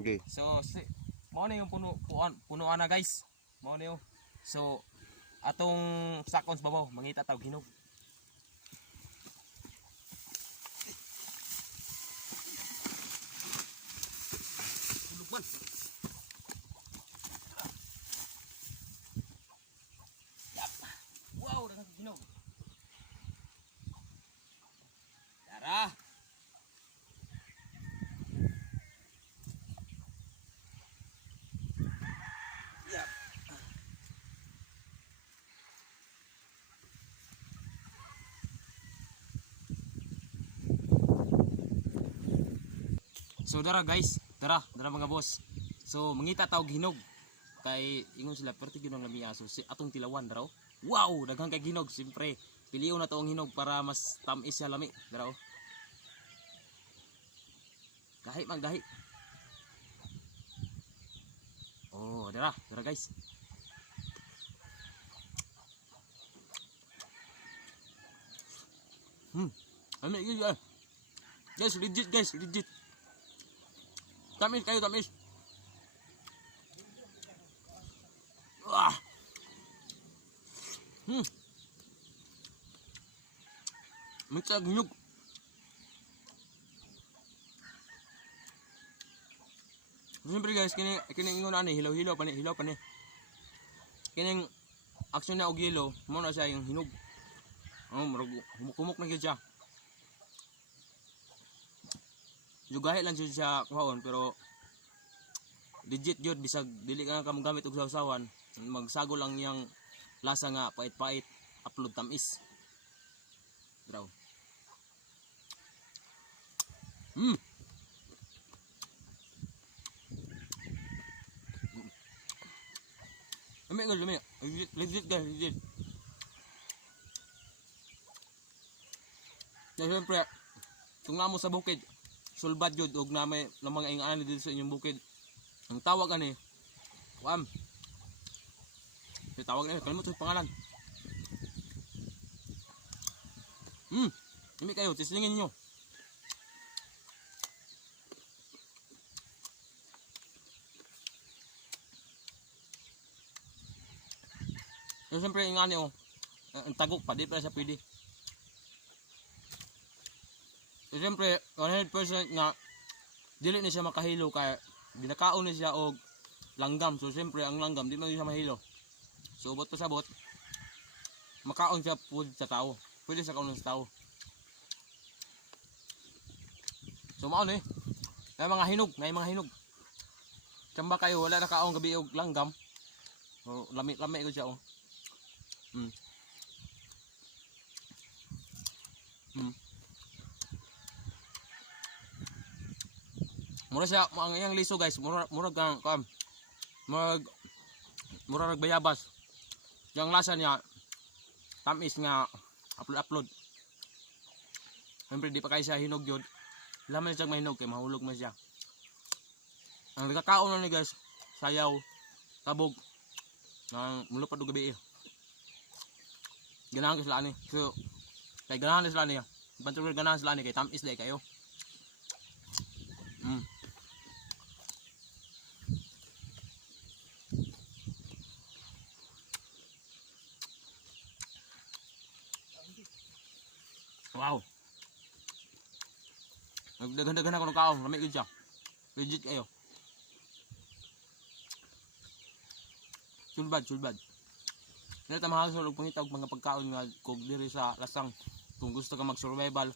Okay. So mao na yung punuan na guys. Mao na yung. So atong sakon sa babaw mangita tawag hinog. Tulugman. Wow, daghang hinog. Tara. So dara guys, dara mga boss. So mangita tawag hinog. Kay ingon sila perti gyud ang lamiya. So si atong tilawan dara. Wow, daghang kay hinog siyempre. Pilion na to ang hinog para mas tamis siya lami. Dara. Gahi man gahi. Oh, dara guys. Ami gyud. Guys, legit. Tamis kayo, tamis. Wah. Mitsag hinog. Siyempre guys, kining ingon ani hilaw pa ni. Kining aksyon na og yelo, mo na siya yung hinog. Oh, kumuk na gyud siya. Jugahe lang siya kuhaon pero legit yun bisag dili ka na gamit og sausawan magsago lang yang lasa nga pait-pait upload tamis. Draw. Lami. Legit guys, legit. Na siyempre, kung namo sa bukid sulbad jud og na may mga ingani dito sa inyong bukid. Ang tawag ani, kuam. Tawag ni kalimot sa pangalan. Imi kayo, tislingin niyo. So siyempre ingani ang tagok pa di pa sa pwede. So, siyempre, 100% nga dili na siya makahilo kaya ginakaon na siya og langgam. So siyempre ang langgam di man siya mahilo. So bot pa sa bot makaon siya pud sa tao. Pwede sa kaon sa tao. So mao ni. May mga hinog. Tsamba kayo wala na kaon gabi og langgam. So lami ko siya oh. Mura siya ang iyang liso guys, murag bayabas. Yang lasa niya tamis nga upload. Siyempre di pa kay siya hinog yun. Laman siya mahinog kay mahulog man siya. Ang nagkakaon na ni guys, sayaw, tabog, nang mulupad og gabi. Ganahan sila ni. So kay ganahan sila niya. Bantog ganahan sila ni kay tamis day kayo. Wow. Nagdagan-dagan ako ng kaon, lamig yun siya. Legit kayo. Sulbad. Nila tamahal sa pangita og mga pagkaon nga kog diri sa lasang kung gusto ka mag-survival.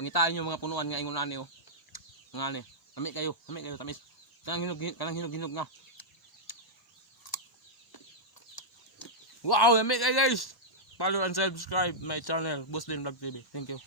Pangitaan niyo mga punuan nga ingon ani oh. Ngani, lamig kayo tamis. Kanang hinog nga. Wow, lamig kayo guys. Follow and subscribe my channel, Boss Din Vlog TV. Thank you.